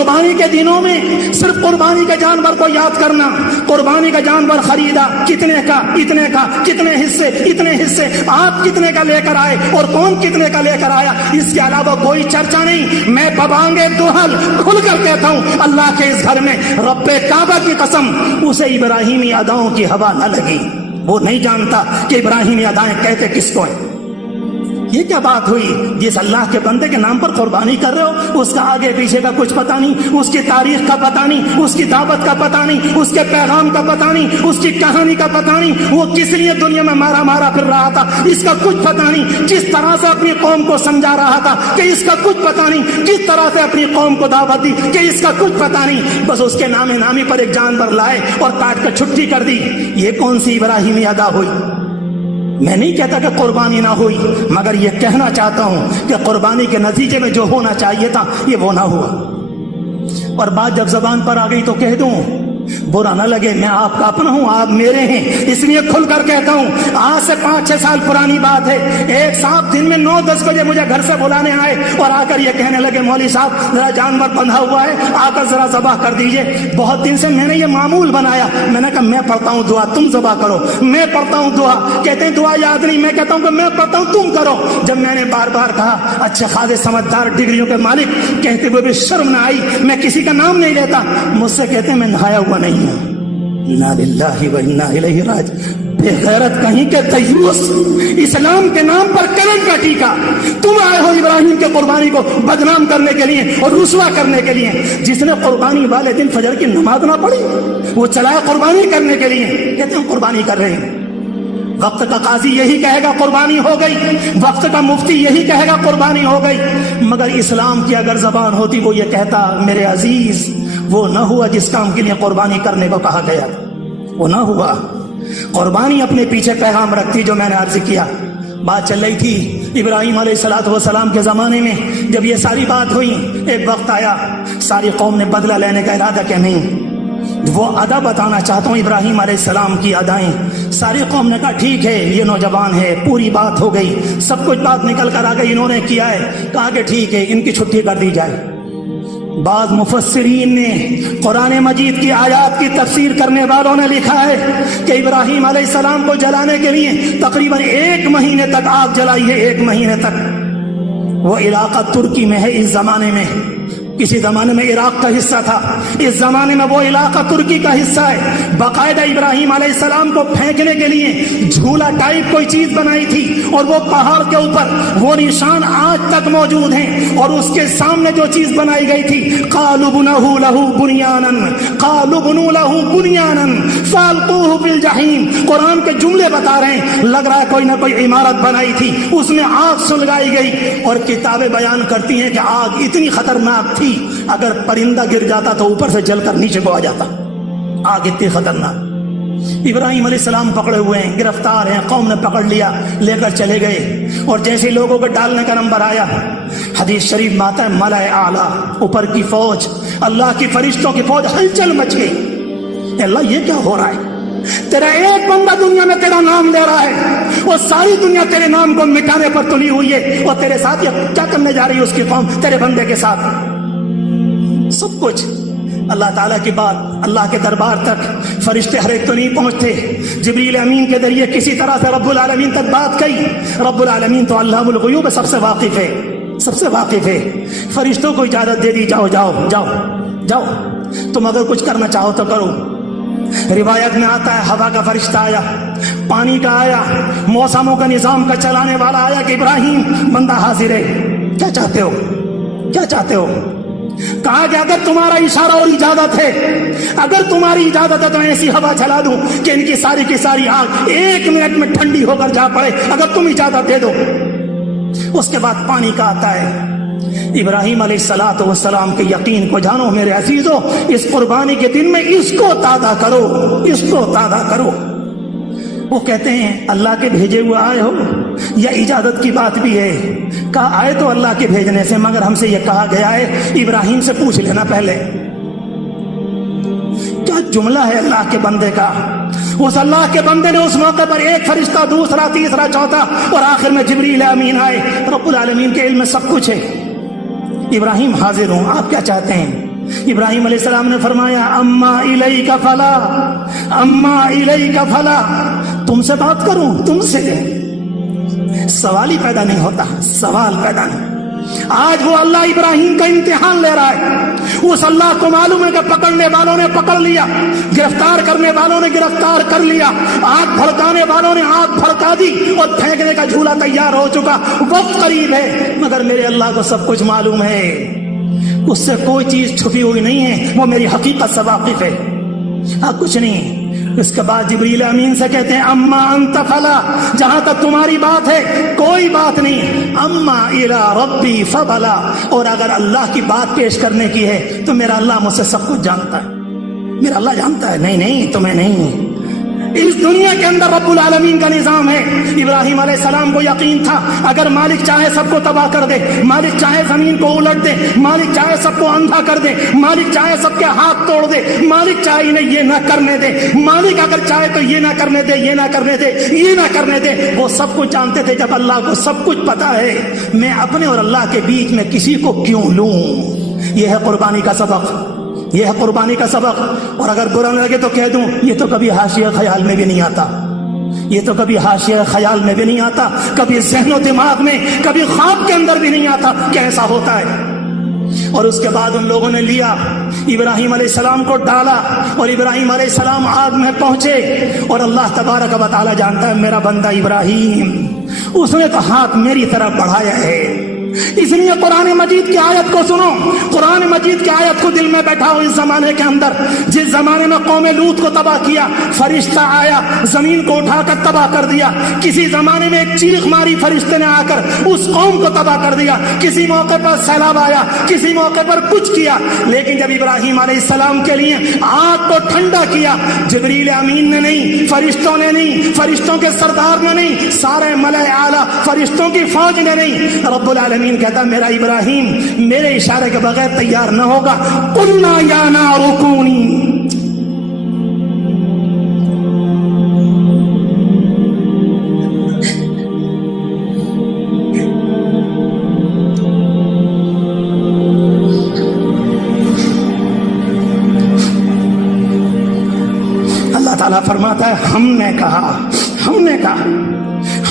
قربانی کے دنوں میں صرف قربانی کے جانور کو یاد کرنا، قربانی کا جانور خریدا کتنے کا، اتنے کا، کتنے حصے، اتنے حصے، آپ کتنے کا لے کر آئے اور کون کتنے کا لے کر آیا، اس کے علاوہ کوئی چرچا نہیں۔ میں ببانگے دوہل کھل کر کہتا ہوں، اللہ کے اس گھر میں رب کعبہ کی قسم اسے ابراہیمی اداؤں کی ہوا نہ لگی، وہ نہیں جانتا کہ ابراہیمی ادائیں کہتے کس کو ہیں۔ یہ کیا بات ہوئی؟ جس اللہ کے بندے کے نام پر قربانی کر رہے ہو اس کا آگے پیچھے کا کچھ پتہ نہیں، اس کی تاریخ کا پتہ نہیں، اس کی دعوت کا پتہ نہیں، اس کے پیغام کا پتہ نہیں، اس کی کہانی کا پتہ نہیں، وہ کس لیے دنیا میں مارا پھر رہا تھا اس کا کچھ پتہ نہیں، جس طرح سے اپنی قوم کو سمجھا رہا تھا کہ اس کا کچھ پتہ نہیں، جس طرح سے اپنی قوم کو دعوت دی کہ اس کا کچھ پتہ نہیں، بس اس کے نامی پر ایک جانور لائے اور کاٹ کر چھٹی کر دی۔ یہ کون سی ابراہیمی ادا ہوئی؟ میں نہیں کہتا کہ قربانی نہ ہوئی، مگر یہ کہنا چاہتا ہوں کہ قربانی کے نتیجے میں جو ہونا چاہیے تھا یہ وہ نہ ہوا۔ اور بات جب زبان پر آ گئی تو کہہ دوں، برا نہ لگے، میں آپ کا اپنا ہوں، آپ میرے ہیں، اس لیے کھل کر کہتا ہوں۔ آج سے 5-6 سال پرانی بات ہے، ایک صاحب دن میں 9-10 بجے مجھے گھر سے بلانے آئے اور آ کر یہ کہنے لگے، مولوی صاحب ذرا جانور بندھا ہوا ہے، آ کر ذرا ذبح کر دیجئے۔ بہت دن سے میں نے یہ معمول بنایا، میں نے کہا میں پڑھتا ہوں دعا، تم ذبح کرو، میں پڑھتا ہوں دعا، کہتے ہیں دعا یاد نہیں، میں کہتا ہوں کہ میں پڑھتا ہوں تم کرو۔ جب میں نے بار بار کہا، اچھے خاصے سمجھدار ڈگریوں کے مالک کہتے ہوئے بھی شرم نہ آئی، میں کسی کا نام نہیں لیتا، مجھ سے کہتے ہیں میں نہایا ہوا نہیں ہوں۔ انا للہ و انا الیہ راجعون۔ بے غیرت کہیں کہ دیوس، اسلام کے نام پر کرنٹ کا ٹیکا، تم آئے ہو ابراہیم کے قربانی کو بدنام کرنے کے لیے اور رسوا کرنے کے لیے۔ جس نے قربانی والے دن فجر کی نماز نہ پڑھی وہ چلا ہے قربانی کرنے کے لیے، کہتے ہیں قربانی کر رہے ہیں۔ وقت کا قاضی یہی کہے گا قربانی ہو گئی، وقت کا مفتی یہی کہے گا قربانی ہو گئی، مگر اسلام کی اگر زبان ہوتی وہ یہ کہتا، میرے عزیز وہ نہ ہوا جس کام کے لیے قربانی کرنے کو کہا گیا، وہ نہ ہوا۔ قربانی اپنے پیچھے پیغام رکھتی، جو میں نے عرض کیا۔ بات چل رہی تھی ابراہیم علیہ السلام کے زمانے میں، جب یہ ساری بات ہوئی ایک وقت آیا ساری قوم نے بدلہ لینے کا ارادہ کہ نہیں، وہ ادا بتانا چاہتا ہوں ابراہیم علیہ السلام کی ادائیں۔ ساری قوم نے کہا ٹھیک ہے یہ نوجوان ہے، پوری بات ہو گئی، سب کچھ بات نکل کر آ گئی، انہوں نے کیا ہے، کہا کہ ٹھیک ہے ان کی چھٹی کر دی جائے۔ بعض مفسرین نے، قرآن مجید کی آیات کی تفسیر کرنے والوں نے لکھا ہے کہ ابراہیم علیہ السلام کو جلانے کے لیے تقریباً 1 مہینے تک آگ جلائی ہے، 1 مہینے تک۔ وہ علاقہ ترکی میں ہے اس زمانے میں، کسی زمانے میں عراق کا حصہ تھا، اس زمانے میں وہ علاقہ ترکی کا حصہ ہے۔ باقاعدہ ابراہیم علیہ السلام کو پھینکنے کے لیے جھولا ٹائپ کوئی چیز بنائی تھی، اور وہ پہاڑ کے اوپر وہ نشان آج تک موجود ہیں، اور اس کے سامنے جو چیز بنائی گئی تھی، قالوا بنوا له بنيانا قالوا بنوا له بنيانا فالقوه في الجحيم۔ قرآن کے جملے بتا رہے ہیں، لگ رہا ہے کوئی نہ کوئی عمارت بنائی تھی، اس میں آگ سلگائی گئی، اور کتابیں بیان کرتی ہیں کہ آگ اتنی خطرناک تھی اگر پرندہ گر جاتا تو اوپر سے جل کر نیچے کو آ جاتا، آگ اتنی خطرناک۔ ابراہیم علیہ السلام پکڑے ہوئے ہیں، گرفتار ہیں، قوم نے پکڑ لیا، لے کر چلے گئے، اور جیسے لوگوں کو ڈالنے کا نمبر آیا، حدیث شریف میں آتا ہے ملائے اعلیٰ، اوپر کی فوج، اللہ کی فرشتوں کی فوج، ہلچل مچ گئی۔ اللہ یہ کیا ہو رہا ہے؟ تیرا ایک بندہ دنیا میں تیرا نام لے رہا ہے، اور ساری دنیا تیرے نام کو مٹانے پر تلی ہوئی ہے، اور تیرے ساتھ یہ کیا کرنے جا رہی ہے اس کی قوم تیرے بندے کے ساتھ؟ سب کچھ اللہ تعالیٰ کی بات اللہ کے دربار تک فرشتے ہر ایک تو نہیں پہنچتے، جبریل امین کے ذریعے کسی طرح سے رب العالمین تک بات گئی۔ رب العالمین تو علام الغیوب سب سے واقف ہے، سب سے واقف ہے۔ فرشتوں کو اجازت دے دی، جاؤ جاؤ جاؤ جاؤ، تم اگر کچھ کرنا چاہو تو کرو۔ روایت میں آتا ہے ہوا کا فرشتہ آیا، پانی کا آیا، موسموں کا نظام کا چلانے والا آیا کہ ابراہیم بندہ حاضر ہے، کیا چاہتے ہو، کیا چاہتے ہو؟ کہا کہ اگر تمہارا اشارہ اور اجازت ہے، اگر تمہاری اجازت ہے تو ایسی ہوا چلا دوں کہ ان کی ساری آگ 1 منٹ میں ٹھنڈی ہو کر جا پڑے، اگر تم اجازت دے دو۔ اس کے بعد پانی کا آتا ہے۔ ابراہیم علیہ السلام کے یقین کو جانو میرے عزیزو، اس قربانی کے دن میں اس کو تازہ کرو، اس کو تازہ کرو۔ وہ کہتے ہیں اللہ کے بھیجے ہوئے آئے ہو، یا اجازت کی بات بھی ہے؟ کہا آئے تو اللہ کے بھیجنے سے، مگر ہم سے یہ کہا گیا ہے ابراہیم سے پوچھ لینا پہلے۔ کیا جملہ ہے اللہ کے بندے کا! اس اللہ کے بندے نے اس موقع پر ایک فرشتہ، دوسرا، تیسرا، چوتھا، اور آخر میں جبریل امین آئے۔ رب العالمین کے علم میں سب کچھ ہے۔ ابراہیم حاضر ہوں، آپ کیا چاہتے ہیں؟ ابراہیم علیہ السلام نے فرمایا اما الیک فلا، اما الیک فلا، تم سے بات کروں، تم سے سوال ہی پیدا نہیں ہوتا، سوال پیدا نہیں۔ آج وہ اللہ ابراہیم کا امتحان لے رہا ہے۔ اس اللہ کو معلوم ہے کہ پکڑنے والوں نے پکڑ لیا، گرفتار کرنے والوں نے گرفتار کر لیا، آگ بھڑکانے والوں نے آگ بھڑکا دی اور پھینکنے کا جھولا تیار ہو چکا، وقت قریب ہے، مگر میرے اللہ کو سب کچھ معلوم ہے، اس سے کوئی چیز چھپی ہوئی نہیں ہے، وہ میری حقیقت سے واقف ہے، کچھ نہیں۔ اس کے بعد جبریل امین سے کہتے ہیں اما انت فلا، جہاں تک تمہاری بات ہے کوئی بات نہیں، اما الی ربی فبلا، اور اگر اللہ کی بات پیش کرنے کی ہے تو میرا اللہ مجھ سے سب کچھ جانتا ہے، میرا اللہ جانتا ہے۔ نہیں نہیں تمہیں نہیں، اس دنیا کے اندر رب العالمین کا نظام ہے۔ ابراہیم علیہ السلام کو یقین تھا اگر مالک چاہے سب کو تباہ کر دے، مالک چاہے زمین کو الٹ دے، مالک چاہے سب کو اندھا کر دے، مالک چاہے سب کے ہاتھ توڑ دے، مالک چاہے انہیں یہ نہ کرنے دے، مالک اگر چاہے تو یہ نہ کرنے دے، یہ نہ کرنے دے، یہ نہ کرنے دے۔ وہ سب کچھ جانتے تھے، جب اللہ کو سب کچھ پتا ہے، میں اپنے اور اللہ کے بیچ میں کسی کو کیوں لوں؟ یہ ہے قربانی کا سبق، یہ ہے قربانی کا سبق۔ اور اگر برا نہ لگے تو کہہ دوں یہ تو کبھی حاشیہ خیال میں بھی نہیں آتا، یہ تو کبھی حاشیہ خیال میں بھی نہیں آتا، کبھی ذہن و دماغ میں، کبھی خواب کے اندر بھی نہیں آتا کہ ایسا ہوتا ہے۔ اور اس کے بعد ان لوگوں نے لیا، ابراہیم علیہ السلام کو ڈالا، اور ابراہیم علیہ السلام آگ میں پہنچے، اور اللہ تبارک و تعالی جانتا ہے میرا بندہ ابراہیم، اس نے تو ہاتھ میری طرف بڑھایا ہے۔ اس لیے قرآن مجید کی آیت کو سنو، قرآن مجید کی آیت کو دل میں بیٹھاؤ۔ اس زمانے کے اندر، جس زمانے میں قوم لوط کو تباہ کیا، فرشتہ آیا زمین کو اٹھا کر تباہ کر دیا، کسی زمانے میں ایک چیخ ماری فرشتے نے آ کر اس قوم کو تباہ کر دیا، کسی موقع پر سیلاب آیا، کسی موقع پر کچھ کیا، لیکن جب ابراہیم علیہ السلام کے لیے آگ کو ٹھنڈا کیا، جبریل امین نے نہیں، فرشتوں نے نہیں، فرشتوں کے سردار نے نہیں، سارے ملائے اعلیٰ فرشتوں کی فوج نے نہیں، رب العالمین کہتا میرا ابراہیم میرے اشارے کے بغیر تیار نہ ہوگا۔ قلنا یا نار کونی، اللہ تعالیٰ فرماتا ہے ہم نے کہا، ہم نے کہا،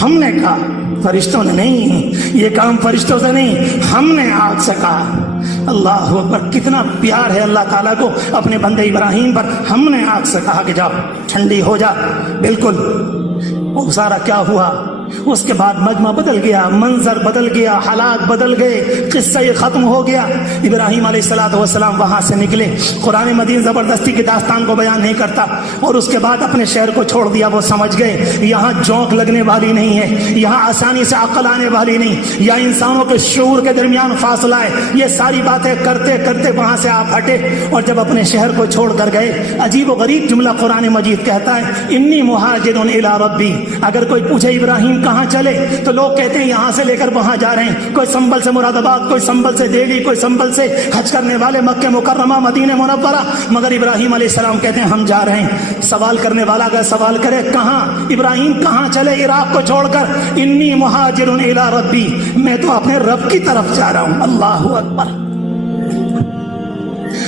ہم نے کہا، فرشتوں نے نہیں، یہ کام فرشتوں سے نہیں، ہم نے آگ سے کہا۔ اللہ اکبر، کتنا پیار ہے اللہ تعالیٰ کو اپنے بندے ابراہیم پر۔ ہم نے آگ سے کہا کہ جاؤ ٹھنڈی ہو جا، بالکل۔ وہ سارا کیا ہوا، اس کے بعد مجمع بدل گیا، منظر بدل گیا، حالات بدل گئے، قصہ یہ ختم ہو گیا۔ ابراہیم علیہ السلام وہاں سے نکلے۔ قرآن مجید زبردستی کی داستان کو بیان نہیں کرتا، اور اس کے بعد اپنے شہر کو چھوڑ دیا۔ وہ سمجھ گئے یہاں جونک لگنے والی نہیں ہے، یہاں آسانی سے عقل آنے والی نہیں، یا انسانوں کے شعور کے درمیان فاصلہ ہے۔ یہ ساری باتیں کرتے کرتے وہاں سے آپ ہٹے، اور جب اپنے شہر کو چھوڑ کر گئے، عجیب و غریب جملہ قرآن مجید کہتا ہے انی مہاجر الی ربی۔ اگر کوئی پوچھے ابراہیم کہاں چلے تو لوگ کہتے ہیں یہاں سے لے کر وہاں جا رہے ہیں، کوئی سنبل سے مراد آباد، کوئی سنبل سے دہلی، کوئی سنبل سے حج کرنے والے مکہ مکرمہ مدینہ منورہ، مگر ابراہیم علیہ السلام کہتے ہیں ہم جا رہے ہیں۔ سوال کرنے والا اگر سوال کرے کہاں ابراہیم کہاں چلے عراق کو چھوڑ کر، انی مہاجر الی ربی، میں تو اپنے رب کی طرف جا رہا ہوں۔ اللہ اکبر،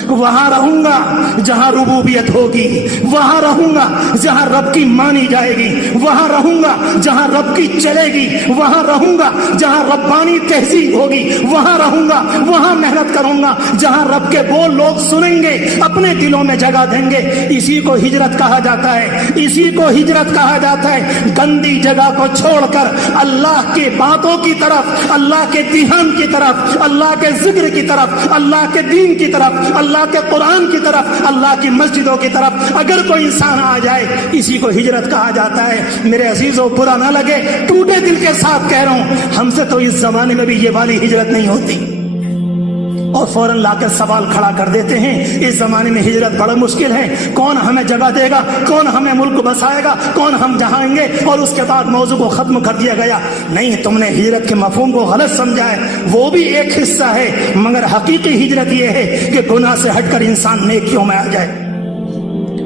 وہاں رہوں گا جہاں ربوبیت ہوگی، وہاں رہوں گا جہاں رب کی مانی جائے گی، وہاں رہوں گا جہاں رب کی چلے گی، وہاں رہوں گا جہاں ربانی تہذیب ہوگی، وہاں رہوں گا، وہاں محنت کروں گا جہاں رب کے بول لوگ سنیں گے، اپنے دلوں میں جگہ دیں گے۔ اسی کو ہجرت کہا جاتا ہے، اسی کو ہجرت کہا جاتا ہے، گندی جگہ کو چھوڑ کر اللہ کی باتوں کی طرف، اللہ کے دھیان کی طرف، اللہ کے ذکر کی طرف، اللہ کے دین کی طرف، اللہ کے قرآن کی طرف، اللہ کی مسجدوں کی طرف اگر کوئی انسان آ جائے، اسی کو ہجرت کہا جاتا ہے۔ میرے عزیزوں، برا نہ لگے، ٹوٹے دل کے ساتھ کہہ رہا ہوں، ہم سے تو اس زمانے میں بھی یہ والی ہجرت نہیں ہوتی، اور فوراً لا کر سوال کھڑا کر دیتے ہیں اس زمانے میں ہجرت بڑا مشکل ہے، کون ہمیں جگہ دے گا، کون ہمیں ملک بسائے گا، کون ہم جہائیں گے، اور اس کے بعد موضوع کو ختم کر دیا گیا۔ نہیں، تم نے ہجرت کے مفہوم کو غلط سمجھا ہے، وہ بھی ایک حصہ ہے، مگر حقیقی ہجرت یہ ہے کہ گناہ سے ہٹ کر انسان نیکیوں میں آ جائے۔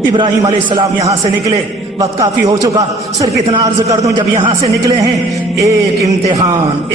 ابراہیم علیہ السلام یہاں سے نکلے، وقت کافی ہو چکا، صرف اتنا عرض کر دوں، جب یہاں سے نکلے ہیں ایک امتحان،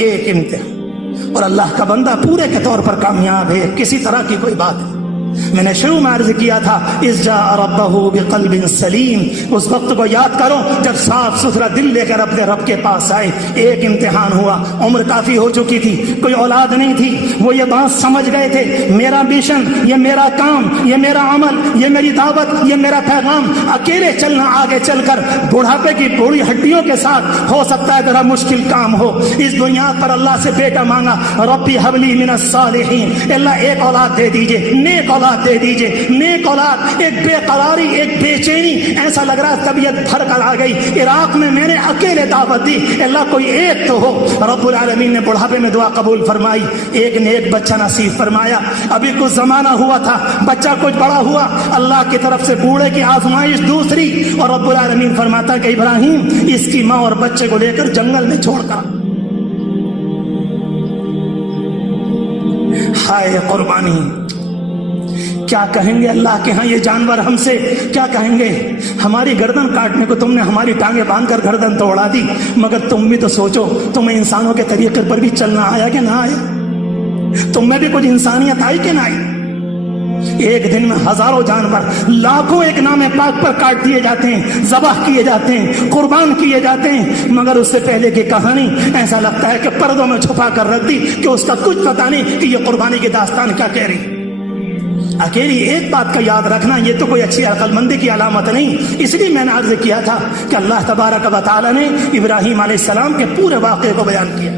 اور اللہ کا بندہ پورے کے طور پر کامیاب ہے، کسی طرح کی کوئی بات نہیں۔ میں نے شروع میں عرض کیا تھا اذ جاء ربہ بقلب سلیم، اس وقت کو یاد کرو جب صاف ستھرا دل لے کر اپنے رب کے پاس آئے۔ ایک امتحان ہوا، عمر کافی ہو چکی تھی، کوئی اولاد نہیں تھی، وہ یہ بات سمجھ گئے تھے میرا مشن، یہ میرا کام، یہ میرا عمل، یہ میری دعوت، یہ میرا پیغام اکیلے چلنا، آگے چل کر بڑھاپے کی بوڑھی ہڈیوں کے ساتھ ہو سکتا ہے ذرا مشکل کام ہو۔ اس بنیاد پر اللہ سے بیٹا مانگا، ربی حبلی من الصالحین، اللہ ایک اولاد دے دیجئے، نیک اولاد دے دیجئے، نیک اولاد۔ ایک بے قراری، ایک بے چینی، ایسا لگ رہا طبیعت بھر کر آ گئی۔ عراق میں میں نے اکیلے دعوت دی، اللہ کوئی ایک تو ہو۔ رب العالمین نے بڑھاپے میں دعا قبول فرمائی، ایک نے ایک بچہ نصیب فرمایا۔ ابھی کچھ زمانہ ہوا تھا، بچہ کچھ بڑا ہوا، اللہ کی طرف سے بوڑھے کی آزمائش دوسری، اور رب العالمین فرماتا کہ ابراہیم اس کی ماں اور بچے کو لے کر جنگل میں چھوڑ کر۔ ہائے قربانی، کیا کہیں گے اللہ کے ہاں یہ جانور ہم سے، کیا کہیں گے؟ ہماری گردن کاٹنے کو تم نے ہماری ٹانگیں باندھ کر گردن توڑا دی، مگر تم بھی تو سوچو تمہیں انسانوں کے طریقے پر بھی چلنا آیا کہ نہ آیا؟ تم میں بھی کچھ انسانیت آئی کہ نہ آئی؟ ایک دن میں ہزاروں جانور، لاکھوں ایک نام پاک پر کاٹ دیے جاتے ہیں، ذبح کیے جاتے ہیں، قربان کیے جاتے ہیں، مگر اس سے پہلے کی کہانی ایسا لگتا ہے کہ پردوں میں چھپا کر رکھ دی کہ اس کا کچھ پتہ نہیں کہ یہ قربانی کی داستان کیا کہہ رہی۔ اکیلی ایک بات کا یاد رکھنا، یہ تو کوئی اچھی عقل مندی کی علامت نہیں۔ اس لیے میں نے عرض کیا تھا کہ اللہ تبارک و تعالی نے ابراہیم علیہ السلام کے پورے واقعے کو بیان کیا۔